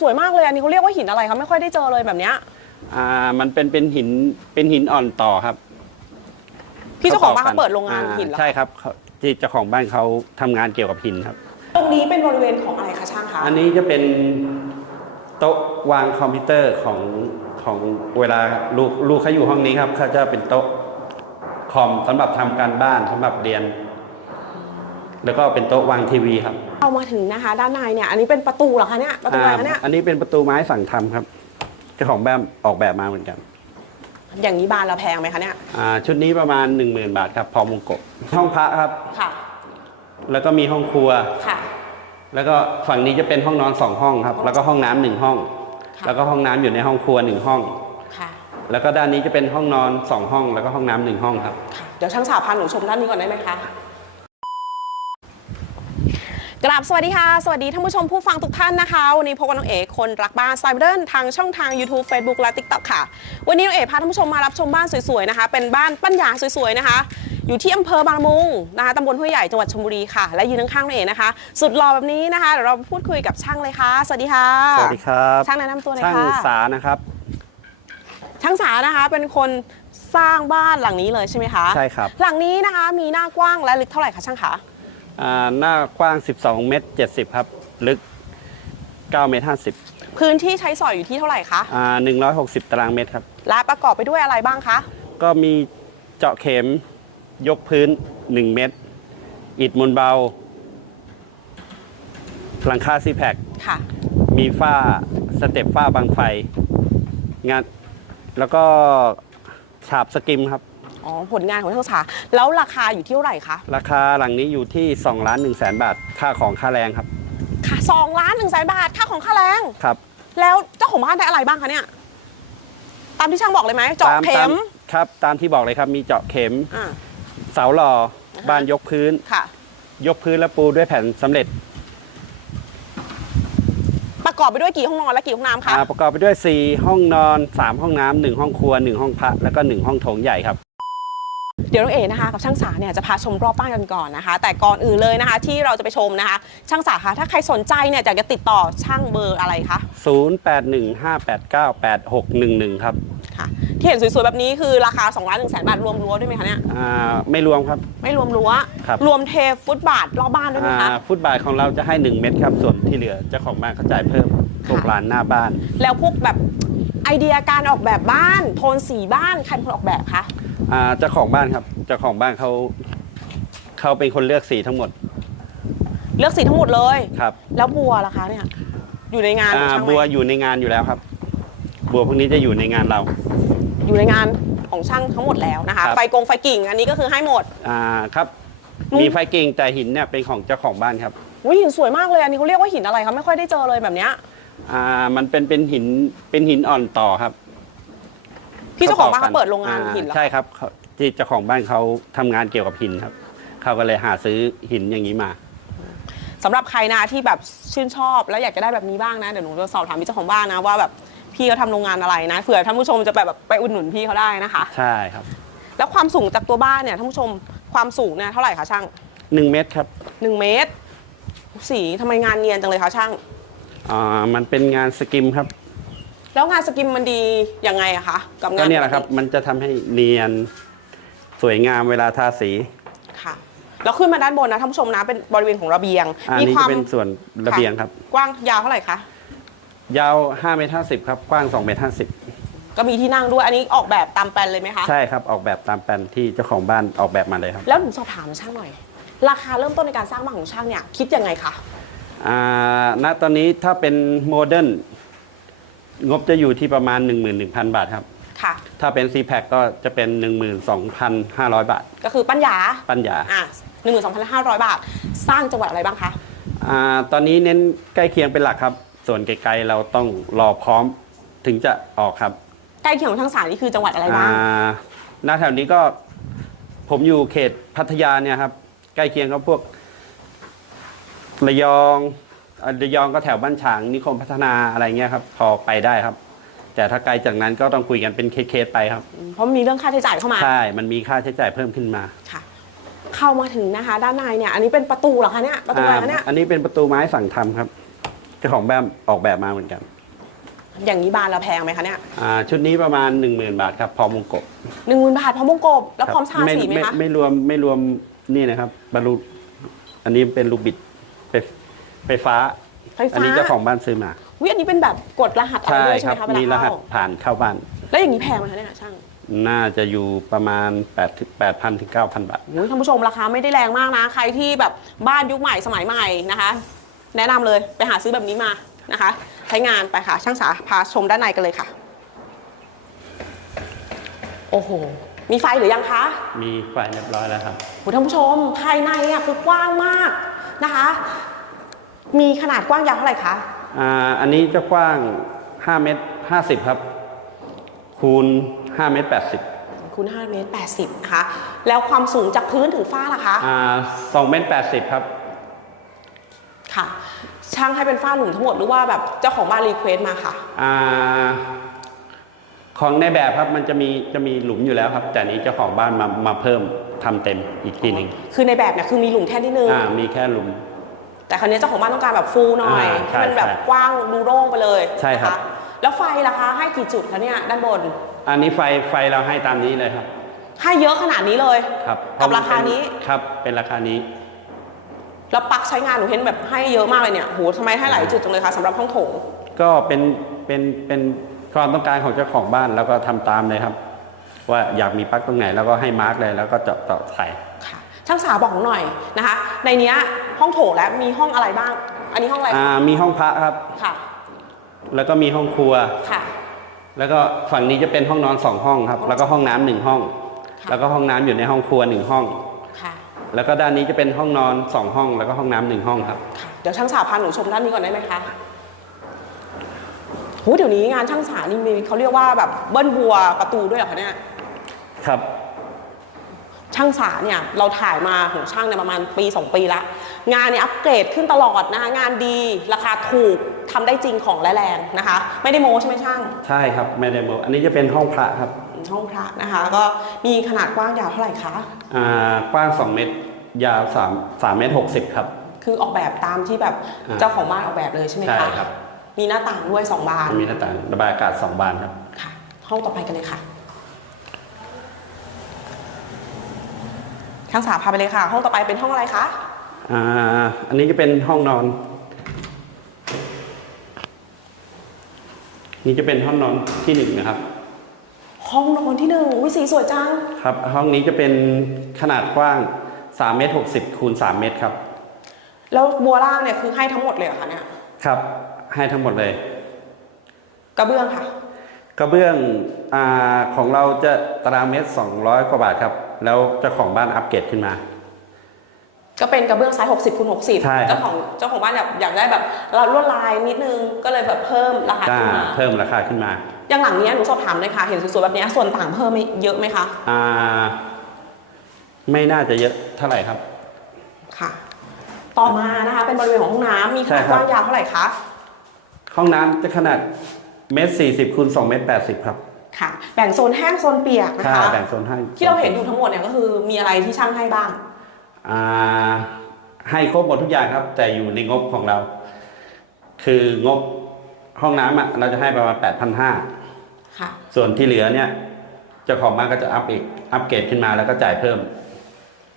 สวยมากเลยอันนี้เขาเรียกว่าหินอะไรคะไม่ค่อยได้เจอเลยแบบเนี้ยอ่ามันเป็นเป็นหินเป็นหินอ่อนต่อครับพี่เจ้าของบ้านต่เขาเปิดโรงงานอ่หินเหรอใช่ครับเขาที่เจ้าของบ้านเขาทำงานเกี่ยวกับหินครับ ตรงนี้เป็นบริเวณของอะไรคะช่างคะอันนี้จะเป็นโต๊ะวางคอมพิวเตอร์ของของเวลาลูกลูกเขาอยู่ห้องนี้ครับเขาจะเป็นโต๊ะคอมสำหรับทำการบ้านสำหรับเรียน แล้วก็เป็นโต๊ะวางทีวีครับ เอามาถึงนะคะ ด้านในเนี่ย อันนี้เป็นประตูเหรอคะเนี่ยประตูอะไรคะเนี่ยอ่าอันนี้เป็นประตูไม้สั่งทำครับเจ้าของแบบออกแบบมาเหมือนกันอย่างนี้บานเราแพงไหมคะเนี่ยอ่าชุดนี้ประมาณ 1 0,000 บาทครับพร้อมวงกบห้องพระครับ ค่ะ แล้วก็มีห้องครัว ค่ะ แล้วก็ฝั่งนี้จะเป็นห้องนอนสองห้องครับ แล้วก็ห้องน้ำหนึ่งห้องค่ะแล้วก็ห้องน้ำอยู่ในห้องครัวหนึ่งห้อง ค่ะ แล้วก็ด้านนี้จะเป็นห้องนอนสองห้อง แล้วก็ห้องน้ำหนึ่งห้องครับค่ะเดี๋ยวช่างสาวพาหนูชมด้านนี้ก่อนได้ไหมคะ กราบสวัสดีค่ะ สวัสดีท่านผู้ชมผู้ฟังทุกท่านนะคะ วันนี้พบกับน้องเอ๋คนรักบ้านสไตล์เดินทางช่องทาง YouTube Facebook และ TikTok ค่ะ วันนี้น้องเอ๋พาท่านผู้ชมมารับชมบ้านสวยๆนะคะ เป็นบ้านปั้นหยาสวยๆนะคะ อยู่ที่อำเภอบางละมุงนะคะตำบลห้วยใหญ่จังหวัดชลบุรีค่ะ และยืนข้างๆน้องเอ๋นะคะ สุดหล่อแบบนี้นะคะเดี๋ยวเราพูดคุยกับช่างเลยค่ะ สวัสดีค่ะสวัสดีครับช่างแนะนำตัวหน่อยช่างค่ะสานะครับ ช่างสานะคะ เป็นคนสร้างบ้านหลังนี้เลยใช่ไหมคะใช่ครับ หลังนี้นะคะมีหน้ากว้างและลึกเท่าไหร่คะช่างคะอ่า หน้ากว้าง 12 เมตร 70 ครับ ลึก 9 เมตร 50พื้นที่ใช้สอยอยู่ที่เท่าไหร่คะอ่า160 ตารางเมตรครับ และประกอบไปด้วยอะไรบ้างคะ ก็มีเจาะเข็มยกพื้น 1 เมตร อิฐมวลเบา หลังคาซีแพคค่ะ มีฝ้าสเต็ปฝ้าบางไฟ งาน แล้วก็ฉาบสกิมครับ อ๋อผลงานของช่างสาแล้วราคาอยู่ที่เท่าไหร่คะราคาหลังนี้อยู่ที่2ล้าน1แสนบาท ค่าของค่าแรงครับ ค่ะสองล้านหนึ่งแสนบาทค่าของค่าแรง ครับ แล้วเจ้าของบ้านได้อะไรบ้างคะเนี่ย ตามที่ช่างบอกเลยไหมเจาะตามเข็ตามมครับ ตามที่บอกเลยครับ มีเจาะเข็ม อ่า เสาหล่ออ่าฮะ บ้านยกพื้น ค่ะ ยกพื้นและปูด้วยแผ่นสำเร็จประกอบไปด้วยกี่ห้องนอนและกี่ห้องน้ำคะ อ่าประกอบไปด้วย 4 ห้องนอน 3 ห้องน้ำหนึ่งห้องครัว 1 ห้องพระแล้วก็ 1 ห้องโถงใหญ่ครับเดี๋ยวน้องเอนะคะกับช่างสาเนี่ยจะพาชมรอบบ้านกันก่อนนะคะ แต่ก่อนอื่นเลยนะคะที่เราจะไปชมนะคะ ช่างสาคะถ้าใครสนใจเนี่ยอยากจะติดต่อช่างเบอร์อะไรคะ0815898611 ครับค่ะที่เห็นสวยๆแบบนี้คือราคา2ล้าน1แสนบาทรวมรั้วด้วยไหมคะเนี่ยอ่าไม่รวมครับ ไม่รวมรั้วครับ รวมเทฟุตบาทรอบบ้านด้วยไหมอ่าคะฟุตบาทของเราจะให้ 1 เม็ดครับ ส่วนที่เหลือเจ้าของบ้านเขาจ่ายเพิ่มพวกค่ะลานหน้าบ้าน แล้วพวกแบบ ไอเดียการออกแบบบ้าน โทนสีบ้านใครเป็นคนออกแบบคะอ่าเจ้าของบ้านครับเจ้าของบ้านเขาเขาเป็นคนเลือกสีทั้งหมดเลือกสีทั้งหมดเลย ครับแล้วบัวล่ะคะเนี่ยอยู่ในงานขอ่าองช่างไหมบัวอยู่ในงานอยู่แล้วครับ บัวพวกนี้จะอยู่ในงานเรา อยู่ในงานของช่างทั้งหมดแล้วนะคะ ครับ ไฟกงไฟกิ่งอันนี้ก็คือให้หมด อ่าครับอืม มีไฟกิ่งแต่หินเนี่ยเป็นของเจ้าของบ้านครับอุ้ยหินสวยมากเลยอันนี้เขาเรียกว่าหินอะไรคะไม่ค่อยได้เจอเลยแบบเนี้ย อ่ามันเป็นเป็นหินเป็นหินอ่อนต่อครับพี่เจ้าของบ้านต่เขาเปิดโรงงานอ่หินเหรอใช่ครับเขาที่เจ้าของบ้านเขาทำงานเกี่ยวกับหินครับเขาก็เลยหาซื้อหินอย่างนี้มา สำหรับใครนะที่แบบชื่นชอบแล้วอยากจะได้แบบนี้บ้างนะเดี๋ยวหนูจะสอบถามพี่เจ้าของบ้านนะว่าแบบพี่เขาทำโรงงานอะไรนะเผื่อท่านผู้ชมจะไปแบบไปอุดหนุนพี่เขาได้นะคะ ใช่ครับแล้วความสูงจากตัวบ้านเนี่ยท่านผู้ชมความสูงเนี่ยเท่าไหร่คะช่างหนึ่งเมตรครับ1เมตร สีทำไมงานเนียนจังเลยคะช่าง อ่ามันเป็นงานสกิมครับแล้วงานสกิมมันดียังไงอะคะกับงาก็นเนี่ยแหละครับ ปกติมันจะทำให้เนียนสวยงามเวลาทาสีค่ะแล้วขึ้นมาด้านบนนะท่านผู้ชมนะเป็นบริเวณของระเบียงอันมีนี้ควาจะมเป็นส่วนระเบียงครับกว้างยาวเท่าไหร่คะยาว5เมตร50ครับกว้าง2เมตร50ก็มีที่นั่งด้วยอันนี้ออกแบบตามแปลนเลยไหมคะใช่ครับ ออกแบบตามแปลนที่เจ้าของบ้านออกแบบมาเลยครับ แล้วหนูสอบถามช่างหน่อย ราคาเริ่มต้นในการสร้างบ้านของช่างเนี่ยคิดยังไงคะอ่า ณตอนนี้ถ้าเป็นโมเดิร์นงบจะอยู่ที่ประมาณ 11,000 บาทครับ ค่ะ ถ้าเป็น c p a c ก็จะเป็น 12,500 บาท ก็คือปัญญา ปัญญา อะหนึ่งหมื่นสองพันห้าร้อยบาท สร้างจังหวัดอะไรบ้างคะ อ่า ตอนนี้เน้นใกล้เคียงเป็นหลักครับ ส่วนไกลๆเราต้องรอพร้อมถึงจะออกครับ ใกล้เคียงของทั้งสามนี่คือจังหวัดอะไรบ้าง อ่า หน้าแถวนี้ก็ผมอยู่เขตพัทยาเนี่ยครับ ใกล้เคียงกับพวก ระยองอ่าระยองก็แถวบ้านฉางนิคมพัฒนาอะไรเงี้ยครับ พอไปได้ครับ แต่ถ้าไกลจากนั้นก็ต้องคุยกันเป็นเคสๆไปครับ เพราะมีเรื่องค่าใช้จ่ายเข้ามา ใช่ มันมีค่าใช้จ่ายเพิ่มขึ้นมาค่ะ เข้ามาถึงนะคะ ด้านในเนี่ย อันนี้เป็นประตูเหรอคะเนี่ยประตูอะไรคะเนี่ยอ่าอันนี้เป็นประตูไม้สั่งทำครับกจ้าของแบบออกแบบมาเหมือนกัน อย่างนี้บานเราแพงไหมคะเนี่ยอ่าชุดนี้ประมาณ 1 0,000 บาทครับพร้อมวงกบหนึ่งหมื่นบาทพร้อมวงกบแล้วพร้อมคทาบสีไหมไม่คะไม่รวมไม่รวมนี่นะครับบรรลุอันนี้เป็นลูกบิด ไฟไฟฟ้า ไฟอันฟ้านี้เจ้าของบ้านซื้อมาวิอันนี้เป็นแบบกดรหัสอะไรใช่ด้วยใช่คไหรัมคะเวลารบมีหัสเข้าผ่านเข้าบ้าน แล้วอย่างนี้แพงไหมคะเนี่ยช่าง น่าจะอยู่ประมาณ8ถึง8,000ถึง9,000 บาทโอ้ยท่านผู้ชมราคาไม่ได้แรงมากนะ ใครที่แบบบ้านยุคใหม่สมัยใหม่นะคะ แนะนำเลยไปหาซื้อแบบนี้มานะคะ ใช้งานไปค่ะช่างสาพาชมด้านในกันเลยค่ะ โอ้โห มีไฟหรือยังคะ มีไฟเรียบร้อยแล้วครับโอ้ท่านผู้ชมภายในอะคือกว้างมากนะคะ มีขนาดกว้างยาวเท่าไหร่คะ อ่าอันนี้จะกว้าง 5 เมตร 50 ครับ คูณ 5 เมตร 80คูณ5เมตร80นะคะ แล้วความสูงจากพื้นถึงฝ้าล่ะคะ อ่า2เมตร 80 ครับ ค่ะ ช่างให้เป็นฝ้าหลุมทั้งหมดหรือว่าแบบเจ้าของบ้านรีเควสมาค่ะ อ่า ของในแบบครับมันจะมีจะมีหลุมอยู่แล้วครับ แต่อันนี้เจ้าของบ้านมามาเพิ่มทำเต็มอีกทีหนึ่งคือในแบบเนี่ยคือมีหลุมแค่นิดนึงอ่ามีแค่หลุม แต่ครั้นี้เจ้าของบ้านต้องการแบบฟูลหน่อยอ่าใช่ให้มันแบบใช่กว้างดูโล่งไปเลยใช่ครับนะะแล้วไฟล่ะคะให้กี่จุดคะเนี่ยด้านบน อันนี้ไฟไฟเราให้ตามนี้เลยครับให้เยอะขนาดนี้เลยครับกับราคานี้ครับเป็นราคานี้แล้วปลั๊กใช้งานหนูเห็นแบบให้เยอะมากเลยเนี่ยโหทำไมให้หลายจุดจังเลยคะสำหรับห้องโถงก็เป็นเป็นเป็น ความต้องการของเจ้าของบ้านแล้วก็ทำตามเลยครับ ว่าอยากมีปลั๊กตรงไหนแล้วก็ให้มาร์กเลยแล้วก็เจาะเจาะใส่ค่ะช่างสาวบอกหนูหน่อยนะคะ ในเนี้ยห้องโถงแล้วมีห้องอะไรบ้าง อันนี้ห้องอะไรอ่าคะมีห้องพระครับค่ะ แล้วก็มีห้องครัวค่ะ แล้วก็ฝั่งนี้จะเป็นห้องนอนสองห้องครับ แล้วก็ห้องน้ำหนึ่งห้องค่ะแล้วก็ห้องน้ำอยู่ในห้องครัวหนึ่งห้องค่ะ แล้วก็ด้านนี้จะเป็นห้องนอนสองห้อง แล้วก็ห้องน้ำหนึ่งห้องครับค่ะเดี๋ยวช่างสาวพาหนูชมด้านนี้ก่อนได้ไหมคะโหเดี๋ยวนี้งานช่างสาวนี่มีเขาเรียกว่าแบบเบิ้ลบัวประตูด้วยเหรอคะเนี่ยครับ ช่างสาเนี่ยเราถ่ายมาของช่างเนี่ยประมาณปี 2 ปีละงานเนี่ยอัปเกรดขึ้นตลอดนะคะงานดีราคาถูกทำได้จริงของและแรงนะคะ ไม่ได้โม้ใช่ไหมช่าง ใช่ครับไม่ได้บอกอันนี้จะเป็นห้องพระครับห้องพระนะคะ ก็มีขนาดกว้างยาวเท่าไหร่คะอ่ากว้าง 2 เมตรยาว3 3เมตร60 ครับ คือออกแบบตามที่แบบอ่าเจ้าของบ้านออกแบบเลยใช่ไหมใช่คะครับ มีหน้าต่างด้วย2บาน มีหน้าต่างระบายอากาศ2บานครับ ค่ะ ห้องต่อไปกันเลยค่ะช่างสาพาไปเลยค่ะ ห้องต่อไปเป็นห้องอะไรคะ อ่า อันนี้จะเป็นห้องนอน นี่จะเป็นห้องนอนที่หนึ่งนะครับ ห้องนอนที่หนึ่งวิสีสวยจัง ครับ ห้องนี้จะเป็นขนาดกว้าง3เมตร60คูณ3เมตรครับ แล้วบัวล่างเนี่ยคือให้ทั้งหมดเลยเหรอคะเนี่ย ครับ ให้ทั้งหมดเลย กระเบื้องค่ะ กระเบื้องอาของเราจะตารางเมตร 200 กว่าบาทครับ แล้วเจ้าของบ้านอัปเกรดขึ้นมา ก็เป็นกระเบื้องไซส์60คูณ60ใช่ครับ เจ้าของเจ้าของบ้านอยากอยากได้แบบลวดลายนิดนึงก็เลยแบบเพิ่มราคาก็ขึ้นมาเพิ่มราคาขึ้นมาอย่างหลังเนี้ยหนูสอบถามเลยค่ะ เห็นสวยๆแบบเนี้ยส่วนต่างเพิ่มไหมเยอะไหมคะอ่าไม่น่าจะเยอะเท่าไหร่ครับ ค่ะ ต่อมานะคะ เป็นบริเวณของห้องน้ำมีขใช่นาดครับกว้างยาวเท่าไหร่คะ ห้องน้ำจะขนาดเมตรสี่สิบคูณสองเมตรแปดสิบครับค่ะ แบ่งโซนแห้งโซนเปียกนะค่าคะแบ่งโซนให้ที่เราเห็นอยู่ทั้งหมดเนี่ยก็คือมีอะไรที่ช่างให้บ้าง อ่าให้ครบหมดทุกอย่างครับ แต่อยู่ในงบของเรา คืองบห้องน้ำอะเราจะให้ประมาณแปดพันห้าค่ะ ส่วนที่เหลือเนี่ยเจ้าของบ้านก็จะอัพอีกอัพเกรดขึ้นมาแล้วก็จ่ายเพิ่ม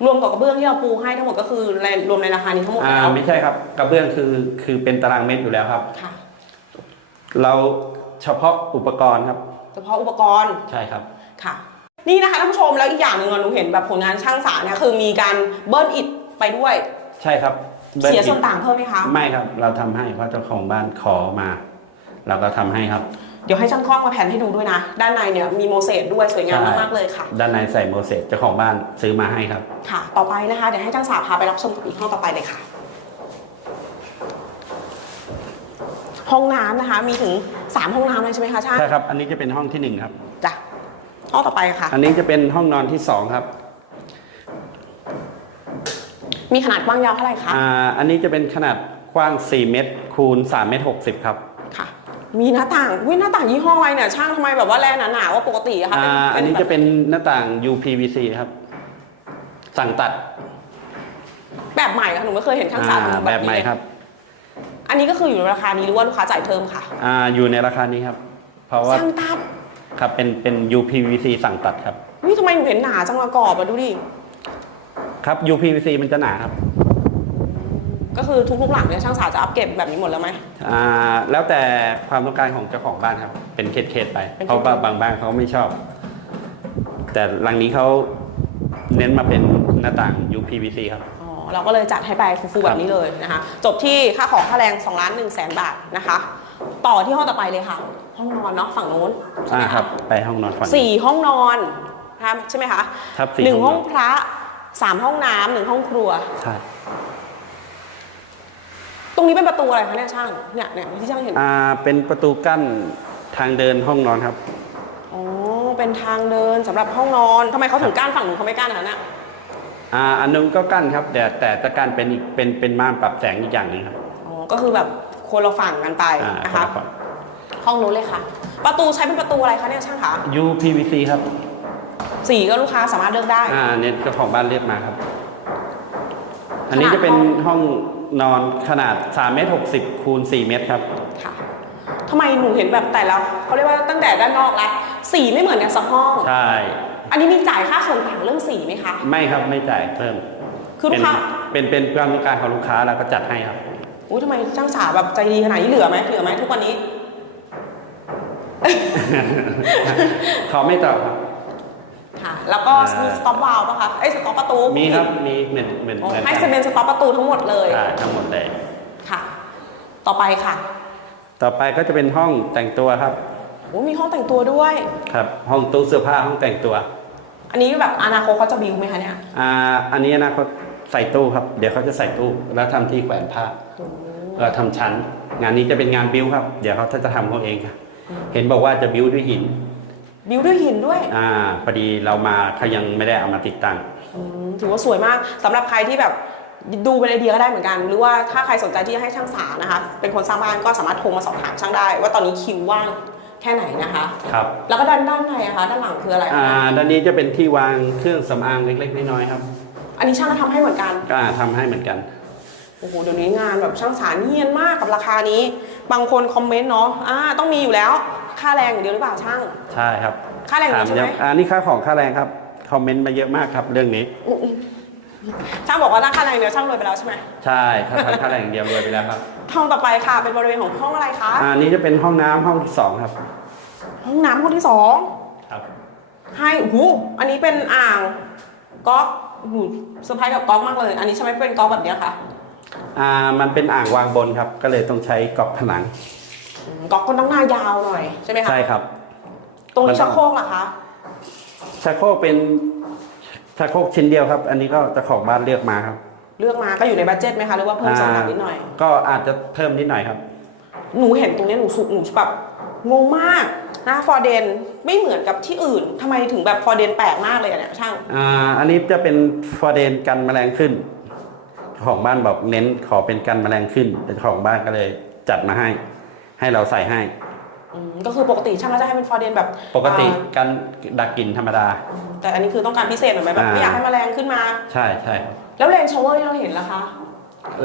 รวมกับกระเบื้องที่เราปูให้ทั้งหมดก็คือในรวมในราคานี้ทั้งหมดอ่าแล้วไม่ใช่ครับกระเบื้องคือคือเป็นตารางเมตรอยู่แล้วครับ ค่ะ เราเฉพาะอุปกรณ์ครับ เฉพาะอุปกรณ์ใช่ครับ ค่ะ นี่นะคะท่านผู้ชมแล้วอีกอย่างหนึ่งอะหนูเห็นแบบผลงานช่างสารเนี่ยคือมีการเบิ้ลอิฐไปด้วย ใช่ครับเสียส่วนต่างเพิ่มไหมคะ ไม่ครับ เราทำให้เพราะเจ้าของบ้านขอมา เราก็ทำให้ครับ เดี๋ยวให้ช่างคล้องมาแผ่นให้ดูด้วยนะ ด้านในเนี่ยมีโมเสสด้วยสวยงามใช่ มากๆเลยค่ะ ด้านในใส่โมเสสเจ้าของบ้านซื้อมาให้ครับ ค่ะ ต่อไปนะคะ เดี๋ยวให้ช่างสาพาไปรับชมอีกห้องต่อไปเลยค่ะ ห้องน้ำนะคะ มีถึง 3 ห้องน้ำเลยใช่ไหมคะช่างใช่ครับ อันนี้จะเป็นห้องที่หนึ่งครับ จ้ะห้องต่อไปค่ะ อันนี้จะเป็นห้องนอนที่สองครับมีขนาดกว้างยาวเท่าไหร่คะอ่าอันนี้จะเป็นขนาดกว้าง 4 เมตรคูณ3เมตร60ครับค่ะ มีหน้าต่างวิหน้าต่างยี่ห้ออะไรเนี่ยช่างทำไมแบบว่าแรงหนาๆว่าปกติอะคะอ่าเป็อันนี้แบบจะเป็นหน้าต่าง UPVC ครับ สั่งตัดแบบใหม่ค่ะหนูไม่เคยเห็นช่างสาอ่าทำแบบใหม่นี้ครับ อันนี้ก็คืออยู่ในราคานี้หรือว่าลูกค้าจ่ายเพิ่มค่ะอ่าอยู่ในราคานี้ครับ เพราะว่าช่างตัดครับเป็นเป็น UPVC สั่งตัดครับนี่ทำไมหนูเห็นหนาจังละกรอบอะดูดิครับ UPVC มันจะหนาครับ ก็คือทุกๆหลังเนี่ยช่างสาจะอัปเกรดแบบนี้หมดแล้วไหม อ่าแล้วแต่ความต้องการของเจ้าของบ้านครับ เป็นเคสๆไปเป็นเคส เพราะว่าบางบ้านเขาไม่ชอบ แต่หลังนี้เขาเน้นมาเป็นหน้าต่าง UPVC ครับอ๋อ เราก็เลยจัดให้ไปฟูๆแบบนี้เลยนะคะ จบที่ค่าของค่าแรง2ล้าน1แสนบาทนะคะ ต่อที่ห้องต่อไปเลยค่ะ ห้องนอนเนาะฝั่งโน้นใช่ไหมอ่าครัคะบ ไปห้องนอนฝั่งนี้ สี่ห้องนอนนะครับใช่ไหมคะครับสี่หนึ่งห้ห้อองงนอน พระสามห้องน้ำหนึ่งห้องครัว ใช่ตรงนี้เป็นประตูอะไรคะเนี่ยช่างเนี่ยเนี่ยที่ช่างเห็น อ่าเป็นประตูกั้นทางเดินห้องนอนครับ อ๋อ เป็นทางเดินสำหรับห้องนอน ทำไมเขาถึงกั้นฝั่งหนูนเขาไม่กั้นอะเนี่ย อ่าอันนึงก็กั้นครับ แต่แต่จะกั้นเป็นอีกเป็นเป็นม่านปรับแสงอีกอย่างหนึ่งครับอ๋อก็คือแบบคนละฝั่งกันไปอ่านะครัคะบก่อนห้องนู้นเลยค่ะ ประตูใช้เป็นประตูอะไรคะเนี่ยช่างคะ UPVC ครับสีก็ลูกค้าสามารถเลือกได้ อ่าเน็ตเจ้าของบ้านเรียกมาครับ อันนี้ขนาดจะเป็นห้องห้องนอนขนาด3เมตร60คูณ4เมตรครับ ค่ะทำไมหนูเห็นแบบแต่ละเขาเรียกว่าตั้งแต่ด้านนอกแล้วสีไม่เหมือนกันสักห้อง ใช่ อันนี้มีจ่ายค่าส่วนต่างเรื่องสีไหมคะ ไม่ครับไม่จ่ายเพิ่มคือลูกค้า เป็นเป็นเป็นความต้องการของลูกค้าเราก็จัดให้ครับ อุ้ยทำไมช่างสาแบบใจดีขนาดนี้เหลือไหมเหลือไหมทุกวันนี้ เขาไม่ตอบครับ ค่ะ แล้วก็อ่ามีมีสต็อปวาล์วป่ะคะไอ้ยสต็อปประตูมีครับมีเหมือนเหมือนอ๋อเหมือนให้จะเป็นสต็อปประตูทั้งหมดเลยใช่ทั้งหมดเลยค่ะ ต่อไปค่ะต่อไปก็จะเป็นห้องแต่งตัวครับ โอ้มีห้องแต่งตัวด้วย ครับ ห้องตู้เสื้อผ้าห้องแต่งตัว อันนี้แบบอนาคตเขาจะบิวไหมคะเนี่ยอ่าอันนี้นะเขาใส่ตู้ครับ เดี๋ยวเขาจะใส่ตู้แล้วทำที่แขวนผ้าเราทำชั้น งานนี้จะเป็นงานบิวครับ เดี๋ยวเขาจะทำเขาเองครับเห็นบอกว่าจะบิวด้วยหิน บิวด้วยหินด้วยอ่าพอดีเรามาเขายังไม่ได้เอามาติดตั้งอืมถือว่าสวยมากสำหรับใครที่แบบดูเป็นไอเดียก็ได้เหมือนกัน หรือว่าถ้าใครสนใจที่จะให้ช่างสานะคะ เป็นคนสร้างบ้านก็สามารถโทรมาสอบถามช่างได้ ว่าตอนนี้คิวว่าง แค่ไหนนะคะครับแล้วก็ด้านด้านในอะคะด้านหลังคืออะไรอ่าคะด้านนี้จะเป็นที่วางเครื่องสำอางเล็กๆน้อยๆครับอันนี้ช่างก็ทำให้เหมือนกันก็ทำให้เหมือนกัน โอ้โหเดี๋ยวนี้งานแบบช่างสารเนียนมากกับราคานี้ บางคนคอมเมนต์เนาะอ่าต้องมีอยู่แล้ว ค่าแรงอย่างเดียวหรือเปล่าช่าง ใช่ครับค่าแรงถามมีใช่ไหมยังอ่านี่ค่าของค่าแรงครับคอมเมนต์มาเยอะมากครับเรื่องนี้ ช่างบอกว่าถ้าค่าแรงเดียวช่างรวยไปแล้วใช่ไหมใช่ถ้าทำค่าแรงอย่างเดียวรวยไปแล้วครับห้องต่อไปค่ะ เป็นบริเวณของห้องอะไรคะ อ่านี่จะเป็นห้องน้ำห้องที่สองครับ ห้องน้ำห้องที่สอง ครับให้โอ้โหอันนี้เป็นอ่างก๊อกหูเซอร์ไพรส์กับก๊อกมากเลย อันนี้ใช่ไหมเป็นก๊อกแบบเนี้ยค่ะอ่ามันเป็นอ่างวางบนครับ ก็เลยต้องใช้กรอบผนังอืมก๊อกก็ต้องหน้ายาวหน่อยใช่ไหมคะ ใช่ครับ ตรงมันี้นต้ชัองกโครกล่ะคะ ชักโครกเป็น ชักโครกชิ้นเดียวครับ อันนี้ก็เจ้าของบ้านเลือกมาครับ เลือกมาก็อยู่ในบัตเจ็ตไหมคะหรือว่าเพิ่มส่วนต่างนิดหน่อย ก็อาจจะเพิ่มนิดหน่อยครับ หนูเห็นตรงเนี้ยหนูสุหนูแบบงงมากนะฟอร์เดนไม่เหมือนกับที่อื่นทำไมถึงแบบฟอร์เดนแปลกมากเลยอะเนี่ยช่าง อ่า อันนี้จะเป็นฟอร์เดนกันแมลงขึ้นเจ้าของบ้านบอกเน้นขอเป็นกันแมลงขึ้น แต่เจ้าของบ้านก็เลยจัดมาให้ ให้เราใส่ให้ อืมก็คือปกติช่างก็จะให้เป็นฟอร์เดนแบบปกติอ่ากันดักกลิ่นธรรมดาแต่อันนี้คือต้องการพิเศษหน่อยไหมแบบอ่าไม่อยากให้แมลงขึ้นมา ใช่ใช่ครับแล้วเลนชาวเวอร์ที่เราเห็นล่ะคะ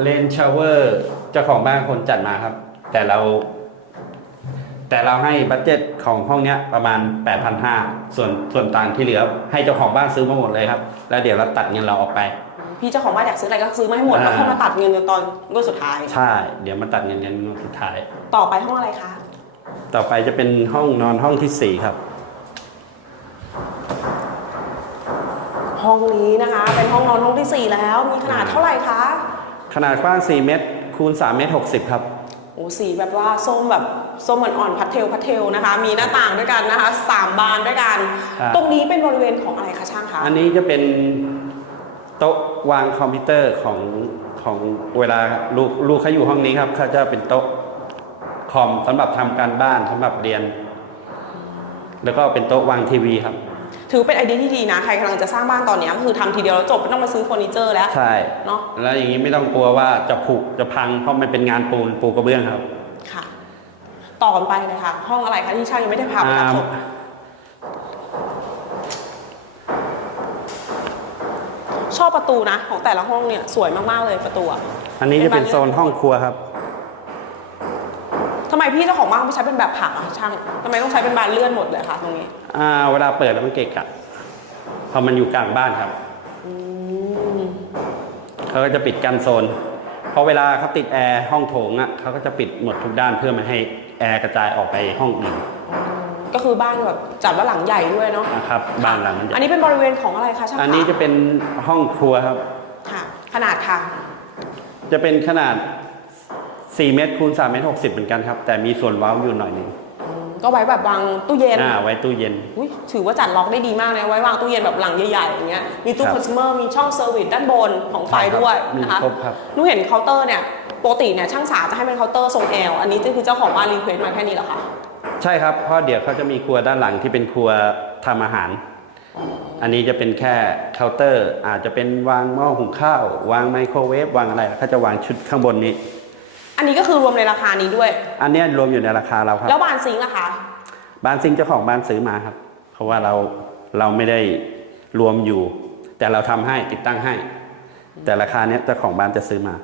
เลนชาวเวอร์เจ้าของบ้านคนจัดมาครับ แต่เรา แต่เราให้บัตเจ็ตของห้องเนี้ยประมาณ 8,500ส่วนส่วนต่างที่เหลือ ให้เจ้าของบ้านซื้อมาหมดเลยครับ แล้วเดี๋ยวเราตัดเงินเราออกไป พี่เจ้าของบ้านอยากซื้ออะไรก็ซื้อมาให้หมดอ่าแล้วค่อยมาตัดเงินในตอนงวดสุดท้าย ใช่ เดี๋ยวมาตัดเงินกันงวดสุดท้าย ต่อไปห้องอะไรคะ ต่อไปจะเป็นห้องนอนห้องที่สี่ครับ ห้องนี้นะคะ เป็นห้องนอนห้องที่ 4 แล้ว มีขนาดเท่าไหร่คะ ขนาดกว้าง 4 เมตรคูณ3เมตร60 ครับโอ้สีแบบว่าส้มแบบส้มอ่อนๆพัดเทลพัดเทลนะคะ มีหน้าต่างด้วยกันนะคะสามบานด้วยกัน ครับ ตรงนี้เป็นบริเวณของอะไรคะช่างคะอันนี้จะเป็นโต๊ะวางคอมพิวเตอร์ของของเวลาลูกลูกเขาอยู่ห้องนี้ครับเขาจะเป็นโต๊ะ คอมสำหรับทำการบ้านสำหรับเรียน แล้วก็เป็นโต๊ะวางทีวีครับ ถือเป็นไอเดียที่ดีนะ ใครกำลังจะสร้างบ้านตอนนี้ก็คือทำทีเดียวแล้วจบไม่ต้องมาซื้อเฟอร์นิเจอร์แล้วใช่เนาะแล้วอย่างนี้ไม่ต้องกลัวว่าจะผุจะพังเพราะมันเป็นงานปูนปูกระเบื้องครับ ค่ะ ต่อกันไปเลยค่ะ ห้องอะไรคะที่ช่างยังไม่ได้พาไปรับชมอ่าชอบประตูนะ ของแต่ละห้องเนี่ยสวยมากๆเลยประตูอะอันนี้จะเป็นโซนห้องครัวครับ ทำไมพี่เจ้าของบ้านไม่ใช้เป็นแบบผักอะช่างทำไมต้องใช้เป็นบานเลื่อนหมดเลยคะตรงนี้ อ่าเวลาเปิดแล้วมันเกะกะเพราะมันอยู่กลางบ้านครับเขาก็จะปิดกันโซน เพราะเวลาเขาติดแอร์ห้องโถงอะเขาก็จะปิดหมดทุกด้านเพื่อไม่ให้แอร์กระจายออกไปห้องอื่นก็คือบ้านแบบจัดว่าหลังใหญ่ด้วยเนาะนะครับบ้านหลังมันจะอันนี้เป็นบริเวณของอะไรคะช่างอันนี้จะเป็นห้องครัวครับ ค่ะ ขนาดค่ะ จะเป็นขนาด 4 เมตรคูณ3เมตร60 เหมือนกันครับ แต่มีส่วนเว้าอยู่หน่อยหนึงก็ไว้แบบวางตู้เย็นอ่าไว้ตู้เย็น อุ๊ยถือว่าจัดล็อกได้ดีมากเลยไว้วางตู้เย็นแบบหลังใหญ่ๆอย่างเงี้ยมีตู้ครับคอน sumer มีช่องเซอร์วิสด้านบนของไฟใช่ครับด้วยมีนะคะครบครับ หนูเห็นเคาน์เตอร์เนี่ยปกติเนี่ยช่างสาจะให้เป็นเคาน์เตอร์ทรงแอลอันนี้ก็คือเจ้าของบ้านรีเควสมาแค่นี้เหรอคะใช่ครับเพราะเดี๋ยวเขาจะมีครัวด้านหลังที่เป็นครัวทำอาหาร อันนี้จะเป็นแค่เคาน์เตอร์ อาจจะเป็นวางหม้อหุงข้าว วางไมโครเวฟวางอะไรเขาจะวางชุดข้างบนนี้ อันนี้ก็คือรวมในราคานี้ด้วย อันเนี้ยรวมอยู่ในราคาเราครับ แล้วบานซิงค์อะคะ บ้านซิงเจ้าของบ้านซื้อมาครับ เพราะว่าเราเราไม่ได้รวมอยู่ แต่เราทำให้ติดตั้งให้ แต่ราคาเนี้ยเจ้าของบ้านจะซื้อมา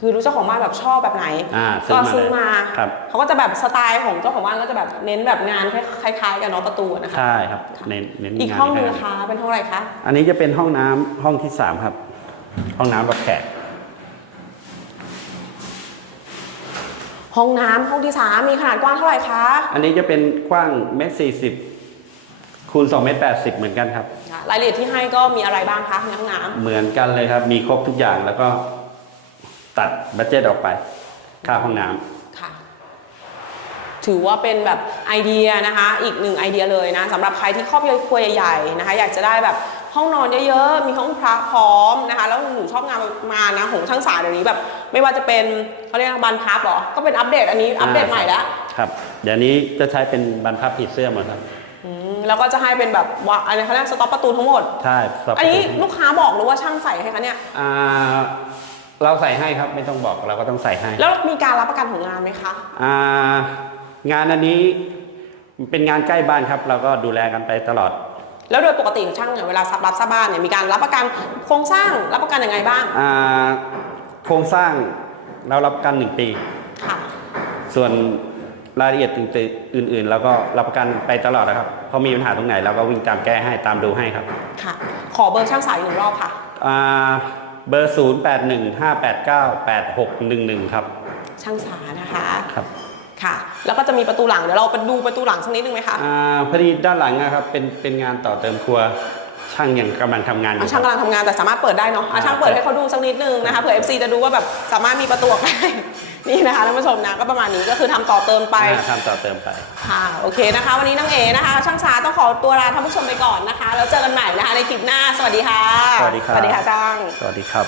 คือรู้เจ้าของบ้านแบบชอบแบบไหนอ่าซื้ก็อมาซื้อมาครับ เขาก็จะแบบสไตล์ของเจ้าของบ้านก็จะแบบเน้นแบบงานคล้ายๆ กับน้องประตูนะคะ ใช่ครับเน้นเน้นอีกงานห้องหนึงให้นะคะเป็นห้องอะไรคะ อันนี้จะเป็นห้องน้ำห้องที่สามครับ ห้องน้ำรับแขก ห้องน้ำห้องที่สามมีขนาดกว้างเท่าไหร่คะอันนี้จะเป็นกว้างเมตรสี่สิบคูณสองเมตรแปดสิบเหมือนกันครับ รายละเอียดที่ให้ก็มีอะไรบ้างคะในห้องน้ำเหมือนกันเลยครับ มีครบทุกอย่างแล้วก็ตัดบัตเจ็ตออกไป ค่าห้องน้ำค่ะ ถือว่าเป็นแบบไอเดียนะคะ อีกหนึ่งไอเดียเลยนะสำหรับใครที่ครอบครัวใหญ่ๆนะคะ อยากจะได้แบบ ห้องนอนเยอะๆ มีห้องพระพร้อมนะคะ แล้วหนูชอบงานมานะของช่างสายเดี๋ยวนี้แบบ ไม่ว่าจะเป็นเขาเรียกว่าบานพับเหรอ ก็เป็นอัปเดตอันนี้อัปเดตใหม่แล้วครับเดี๋ยวนี้จะใช้เป็นบรรพับผีเสื้อหมดครับอืมแล้วก็จะให้เป็นแบบว่าอะไรเขาเรียกสต็อปประตูทั้งหมด ใช่สบอันนี้ลูกค้าบอกหรือว่าช่างใส่ให้คะเนี่ย อ่าเราใส่ให้ครับไม่ต้องบอกเราก็ต้องใส่ให้ แล้วมีการรับประกันของงานไหมคะ อ่างานอันนี้เป็นงานใกล้บ้านครับ เราก็ดูแลกันไปตลอด แล้วโดยปกติของช่างเนี่ยเวลาซับรับซับบ้านเนี่ยมีการรับประกันโครงสร้างรับประกันยังไงบ้างอ่าโครงสร้างเรารับประกันหนึ่งปี ค่ะ ส่วนรายละเอียดอื่นๆเราก็รับประกันไปตลอดนะครับพอมีปัญหาตรงไหนเราก็วิ่งตามแก้ให้ตามดูให้ครับค่ะ ขอเบอร์ช่างสายอีกหนึ่งรอบค่ะ อ่าเบอร์ 0 8 1 5 8 9 8 6 1 1 ครับ ช่างสานะคะ ครับ ค่ะ แล้วก็จะมีประตูหลังเดี๋ยวเราไปดูประตูหลังสักนิดนึงไหมคะอ่าพอดีด้านหลังนะครับเป็นเป็นงานต่อเติมครัวช่างยังกำลังทำงานออะยู่ช่างกำลังทำงานแต่สามารถเปิดได้เนาะอะอ่าช่างเปิดให้เขาดูสักนิดนึงนะคะเผื่อ FC จะดูว่าแบบสามารถมีประตูออกได้ นี่นะคะท่านผู้ชมนะก็ประมาณนี้ก็คือทำต่อเติมไป อ่าทำต่อเติมไป ค่ะโอเคนะคะ วันนี้น้องเอนะคะ ช่างสาต้องขอตัวลาท่านผู้ชมไปก่อนนะคะ แล้วเจอกันใหม่นะคะในคลิปหน้า สวัสดีค่ะ สวัสดีครับ สวัสดีค่ะช่าง สวัสดีครับ